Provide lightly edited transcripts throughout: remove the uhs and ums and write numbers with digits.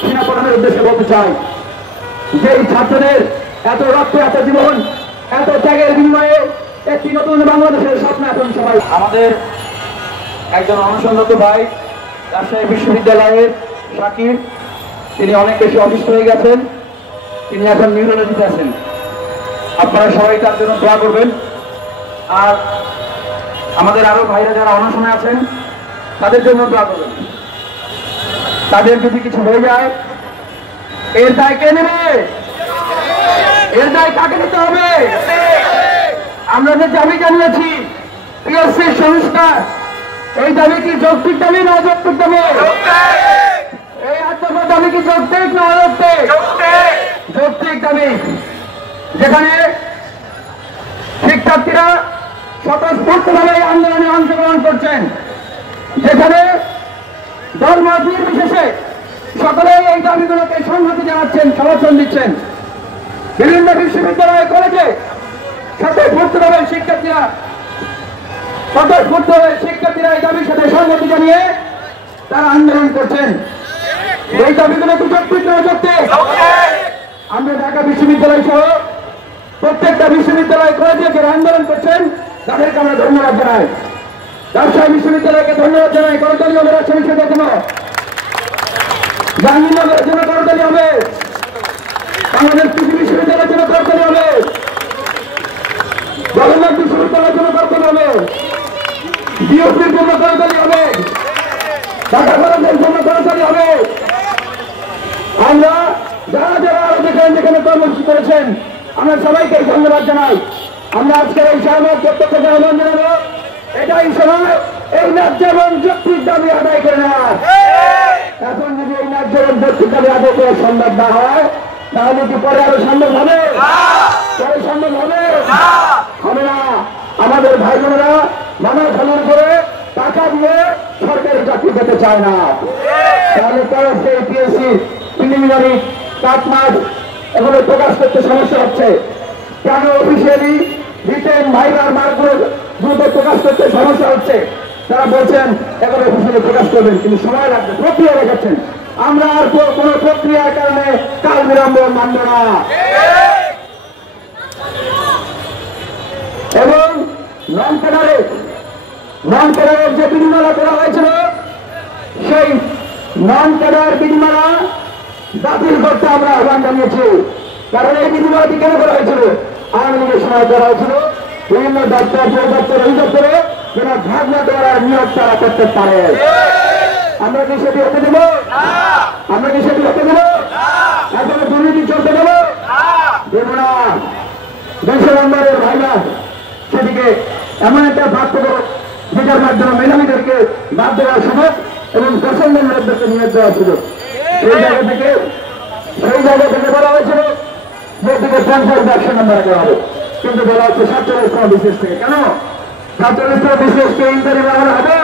সেনাপ্রধানের উদ্দেশ্যে বলতে চাই যে এই ছাত্রদের এত রক্ত, এত জীবন, এত ত্যাগের বিনিময়ে একটি নতুন বাংলাদেশের স্বপ্ন এখন সবাই। আমাদের একজন অনশনরত ভাই রাজশাহী বিশ্ববিদ্যালয়ের শাকির, তিনি অনেক বেশি অসুস্থ হয়ে গেছেন, তিনি এখন নিউরোলজিতে আছেন। আপনারা সবাই তার জন্য দোয়া করবেন। আর আমাদের আরো ভাইরা যারা অনশনে আছেন তাদের জন্য দোয়া করবেন। তাদের যদি কিছু হয়ে যায় এর দায় কে নেবে? এর দায় কাকে নিতে হবে? আমরা যে দাবি জানিয়েছি পিএসসি সংস্কার, এই দাবি কি যৌক্তিক দাবি না অযৌক্তিক দাবি? এই আত্মগত দাবি কি যৌক্তিক না অযৌক্তিক? যৌক্তিক দাবি। যেখানে শিক্ষার্থীরা স্বতঃস্ফূর্তভাবে আন্দোলনে অংশগ্রহণ করছেন, যেখানে ধর্ম নির্বিশেষে সকলেই এই দাবিগুলোকে সংহতি জানাচ্ছেন, সমর্থন দিচ্ছেন। বিভিন্ন বিশ্ববিদ্যালয় কলেজে স্বতঃস্ফূর্তভাবে শিক্ষার্থীরা এই দাবির সাথে সংহতি জানিয়ে তারা আন্দোলন করছেন। এই দাবিগুলো কি যৌক্তিক না অযৌক্তিক? আমরা ঢাকা বিশ্ববিদ্যালয় সহ প্রত্যেকটা বিশ্ববিদ্যালয় কলেজে যারা আন্দোলন করছেন তাদেরকে আমরা ধন্যবাদ জানাই। রাজশাহী বিশ্ববিদ্যালয়কে ধন্যবাদ জানাই। করতালি হবে রাজশাহী বিশ্ববিদ্যালয়ের জন্য, জাহাঙ্গীরনগরের জন্য করতালি হবে, বাংলাদেশ কৃষি বিশ্ববিদ্যালয়ের জন্য করতালি হবে, জগন্নাথ বিশ্ববিদ্যালয়ের জন্য করতালি হবে, বিওপির জন্য করতালি হবে, ঢাকা কলেজের জন্য করতালি হবে। আমরা যারা যারা আরো যেখানে কর্মসূচি করেছেন আমরা সবাইকে ধন্যবাদ জানাই। আমরা আজকের এই সমাবেশ প্রত্যেককে আহ্বান জানাবো, এটাই সময় এই ন্যায্য এবং যৌক্তিক দাবি আদায় করে নেওয়া। এখন যদি এই ন্যায্য এবং যৌক্তিক দাবি আদায় করা সম্ভব না হয় তাহলে কি পরে আরো সম্ভব হবে? পরে সম্ভব হবে না। আমাদের ভাই বোনেরা মানব খালুর করে টাকা দিয়ে সরকারি চাকরি পেতে চায় না। তাহলে পরে সেই পিএসসি প্রিলিমিনারি কাটমার্ক এগুলো প্রকাশ করতে সমস্যা হচ্ছে। কেন অফিসিয়ালি রিটেন ভাইবার মার্কগুলো দ্রুত প্রকাশ করতে সমস্যা হচ্ছে? তারা বলছেন এগুলো অফিসিয়ালি প্রকাশ করবেন, কিন্তু সময় লাগবে, প্রক্রিয়া রেখেছেন। আমরা আর কোন প্রক্রিয়ার কারণে কাল বিলম্ব মানব না। এবং নন ক্যাডারের যে বিধিমালা করা হয়েছিল সেই নন ক্যাডার বিধিমালা বাতিল করতে আমরা আহ্বান জানিয়েছি। কারণ এই বিধিমালাটি কেন করা হয়েছিল? আওয়ামী লীগের সময় করা হয়েছিল বিভিন্ন দপ্তর, দপ্তরে এই দপ্তরে যেন ভাবনা দেওয়ার নিয়োগ তারা করতে পারে। আমরা কি সেটি হতে দেব? আমরা কি সেটি হতে দেব? এখন দুর্নীতি চলতে দেব? দেব না। 200 নম্বরের ভাইরা সেটিকে এমন একটা বাদ দেব যেটার মাধ্যমে মেধাবীদেরকে বাদ দেওয়ার সুযোগ এবং পছন্দের লোকদেরকে নিয়োগ দেওয়ার সুযোগ। সেই জায়গা থেকে বলা হয়েছিল যে দিকে 50 নম্বরে দেওয়া হবে, কিন্তু বলা হচ্ছে 47 বিশেষ থেকে। কেন 47 বিশেষকে ইন্টারি বাড়ানো হবে?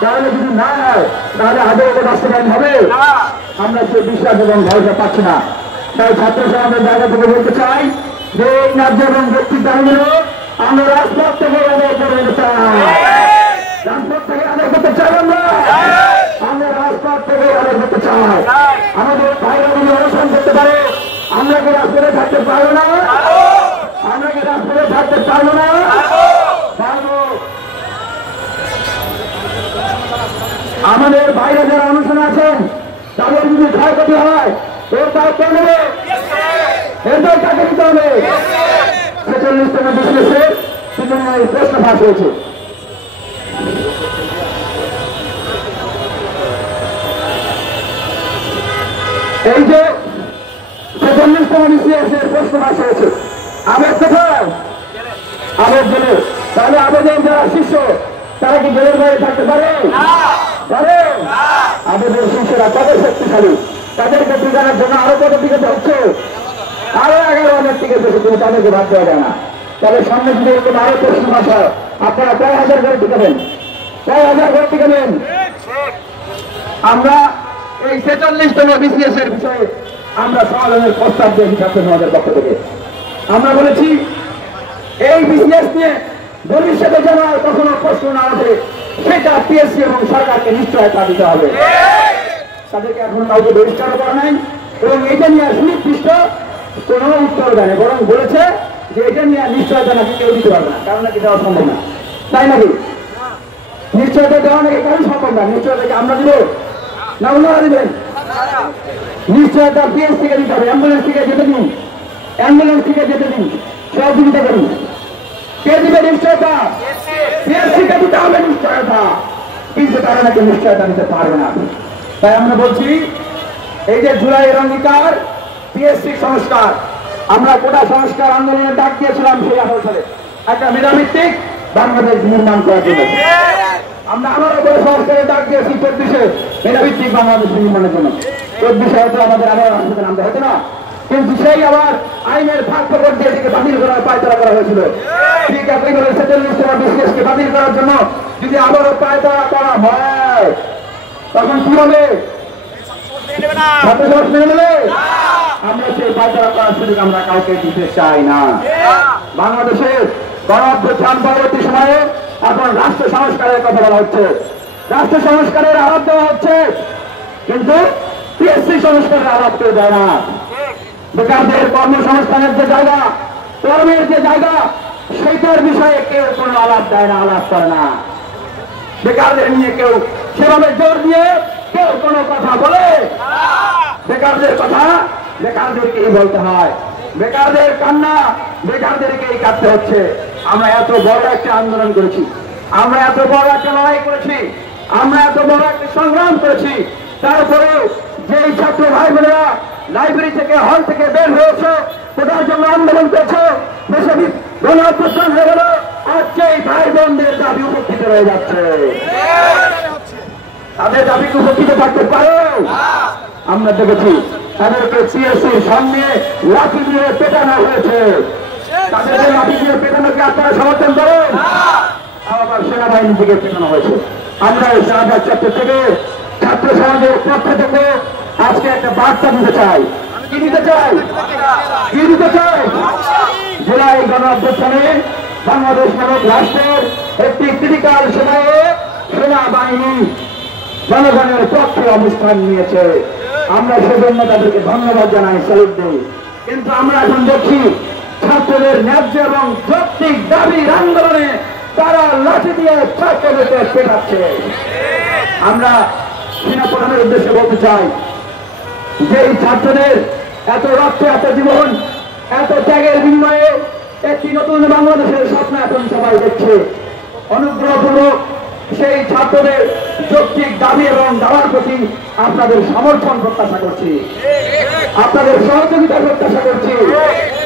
তাহলে যদি না হয় তাহলে আদৌ বাস্তবায়ন হবে? আমরা সেই বিশ্বাস এবং ভরসা পাচ্ছি না। তাই ছাত্র সমাজের জায়গা থেকে বলতে চাই যে এই ন্যায্য এবং যৌক্তিক দাবিগুলো আমরা রাজপথ থেকে আদায় করে চাই। রাজপথ থেকে আদায় করতে চাই। আমরা রাজপথ থেকে আদায় করতে চাই। আমাদের ভাইরা যদি অনশন করতে পারে আমরা কি রাজপথে থাকতে পারবো না? আমরা কি রাজপথে থাকতে পারবো না? আমাদের ভাইরা যারা অনশনে আছেন তাদের যদি ক্ষয়ক্ষতি হয় এর দায় কে নেবে? এর দায় কাকে দিতে হবে? 46তম বিশেষের সেজন্য এই প্রশ্ন ফাঁস হয়েছে। এই যে 46তম বিশেষের প্রশ্ন ফাঁস হয়েছে, আবেগ কোথায়? আবেগ জেলে। তাহলে আবেদন যারা শিষ্য তারা কি জেলের বাইরে থাকতে পারে? আবেদন শিষ্যরা কত শক্তিশালী, তাদেরকে টিকানোর জন্য আরো কত টিকাতে হচ্ছে? আরো 11,000 টিকাতে, কিন্তু তাদেরকে বাদ দেওয়া যায় না। তাহলে সামনে যদি এরকম আরো প্রশ্ন ফাঁস হয় আপনারা কয় হাজার করে টিকাবেন? আমরা এই 46তম বিসিএস এর বিষয়ে আমরা সমাধানের প্রস্তাব দিয়েছি ছাত্র সমাজের পক্ষ থেকে। আমরা বলেছি এই বিসিএস নিয়ে ভবিষ্যতে যেন কখনো প্রশ্ন না ওঠে সেটা পিএসসি এবং সরকারকে নিশ্চয়তা দিতে হবে। তাদেরকে এখনো কাউকে বহিষ্কার করা নাই এবং এটা নিয়ে সুনির্দিষ্ট কোন উত্তর দেয় না, বরং বলেছে যে এটা নিয়ে নিশ্চয়তা নাকি কেউ দিতে পারবে না, কারণ নাকি দেওয়া সম্ভব না। তাই নাকি নিশ্চয়তা দেওয়া নাকি কারণ সম্ভব না? নিশ্চয়তাকে আমরা দিব না ওনারা দিবেন? নিশ্চয়তা পিএস থেকে দিতে হবে, অ্যাম্বুলেন্স থেকে যেতে দিন, অ্যাম্বুলেন্স থেকে যেতে দিন, সহযোগিতা করুন। কে দিবে নিশ্চয়তা? পিএসসি কে দিতে হবে নিশ্চয়তা, কিন্তু তারা নাকি নিশ্চয়তা দিতে পারবে না। তাই আমরা বলছি এই যে জুলাইয়ের অঙ্গীকার পিএসসি সংস্কার, আমরা কোটা সংস্কার আন্দোলনের ডাক দিয়েছিলাম সেই 18 সালে একটা মেধাভিত্তিক বাংলাদেশ নির্মাণ করার জন্য। আমরা আবারও কোটা সংস্কারের ডাক দিয়েছি 24-এ মেধাভিত্তিক বাংলাদেশ নির্মাণের জন্য। 24-এ হয়তো আমাদের আবার রাজনীতি নামতে হতো না, কিন্তু সেই আবার আইনের ফাঁক দিয়ে এটিকে বাতিল করার পায়তারা করা হয়েছিল। ঠিক একইভাবে 46 বিশেষকে বাতিল করার জন্য যদি আবারও পায়তারা করা হয় তখন কি হবে? আমরা সেই পায়তারা করার সুযোগ আমরা কাউকে দিতে চাই না। বাংলাদেশের গণ-অভ্যুত্থান পরবর্তী সময়ে এখন রাষ্ট্র সংস্কারের কথা বলা হচ্ছে, রাষ্ট্র সংস্কারের আলাপ দেওয়া হচ্ছে, কিন্তু পিএসসি সংস্কারের আলাপ কেউ দেয় না। বেকারদের কর্মসংস্থানের যে জায়গা, কর্মের যে জায়গা, সেইটার বিষয়ে কেউ কোনো আলাপ দেয় না, আলাপ করে না। বেকারদের নিয়ে কেউ সেভাবে জোর দিয়ে কেউ কোনো কথা বলে? বেকারদের কথা বেকারদেরকেই বলতে হয়, বেকারদের কান্না বেকারদেরকেই কাটতে হচ্ছে। আমরা এত বড় একটা আন্দোলন করেছি, আমরা এত বড় একটা লড়াই করেছি, আমরা এত বড় একটা সংগ্রাম করেছি, তারপরেও যেই ছাত্র ভাই বোনেরা লাইব্রেরি থেকে হল থেকে বের হয়েছে, কোটার জন্য আন্দোলন করছে, দেশে গণ-অভ্যুত্থান হয়ে গেল, আজকে এই ভাই বোনদের দাবি উপেক্ষিত হয়ে যাচ্ছে। তাদের দাবি উপেক্ষিত থাকতে পারে? আমরা দেখেছি তাদেরকে পিএসসির সামনে লাঠি দিয়ে পেটানো হয়েছে। তাদেরকে লাঠি দিয়ে পেটানোকে আপনারা সমর্থন করেন? আবার সেনাবাহিনী থেকে পেটানো হয়েছে। আমরা এই শাহবাগ চত্বর থেকে ছাত্র সমাজের পক্ষ থেকে আজকে একটা বার্তা দিতে চাই। কি দিতে চাই? কি দিতে চাই? জুলাই গণ-অভ্যুত্থানে বাংলাদেশ নামক রাষ্ট্রের একটি ক্রিটিক্যাল সময়ে সেনাবাহিনী জনগণের পক্ষে অবস্থান নিয়েছে। আমরা সেজন্য তাদেরকে ধন্যবাদ জানাই, স্যালুট দিই। কিন্তু আমরা এখন দেখছি ছাত্রদের ন্যায্য এবং যৌক্তিক দাবির আন্দোলনে তারা লাঠি দিয়ে ছাত্রদেরকে পেটাচ্ছে। আমরা সেনাপ্রধানের উদ্দেশ্যে বলতে চাই যে এই ছাত্রদের এত রক্ত, এত জীবন, এত ত্যাগের বিনিময়ে একটি নতুন বাংলাদেশের স্বপ্ন এখন সবাই দেখছে। অনুগ্রহপূর্বক সেই ছাত্রদের যৌক্তিক দাবি এবং দাওয়ার প্রতি আপনাদের সমর্থন প্রত্যাশা করছি, আপনাদের সহযোগিতা প্রত্যাশা করছি।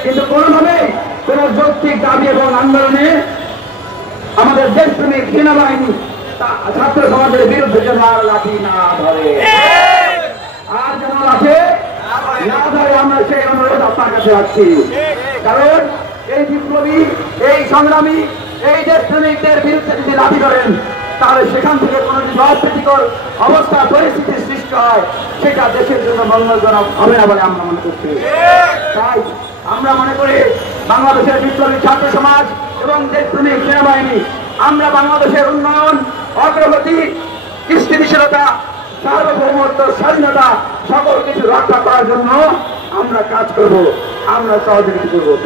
কিন্তু কোনোভাবেই কোন যৌক্তিক দাবি এবং আন্দোলনে আমাদের দেশপ্রেমিক সেনাবাহিনী ছাত্র সমাজের বিরুদ্ধে যেন আর লাঠি না ধরে, আর যেন লাঠি না ধরে, আমরা সেই অনুরোধ আপনার কাছে রাখছি। কারণ এই বিপ্লবী, এই সংগ্রামী, এই দেশপ্রেমিকদের বিরুদ্ধে যদি লাঠি ধরেন তাহলে সেখান থেকে কোনো যদি অপ্রীতিকর অবস্থা পরিস্থিতির সৃষ্টি হয় সেটা দেশের জন্য মঙ্গলজনক হবে না বলে আমরা মনে করছি। তাই আমরা মনে করি বাংলাদেশের বিপ্লবী ছাত্র সমাজ এবং দেশপ্রেমিক সেনাবাহিনী আমরা বাংলাদেশের উন্নয়ন, অগ্রগতি, স্থিতিশীলতা, সার্বভৌমত্ব, স্বাধীনতা সকল কিছু রক্ষা করার জন্য আমরা কাজ করব, আমরা সহযোগিতা করব।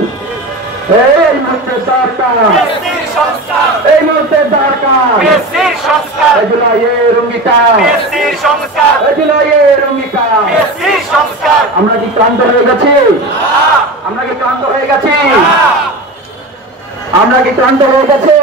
এই মুহূর্তে দরকার, এই মুহূর্তে দরকার জুলাইয়ের অঙ্গীকার, জুলাইয়ের অঙ্গীকার। আমরা কি ক্লান্ত হয়ে গেছি? আমরা কি ক্লান্ত হয়ে গেছি? আমরা কি ক্লান্ত হয়ে গেছে?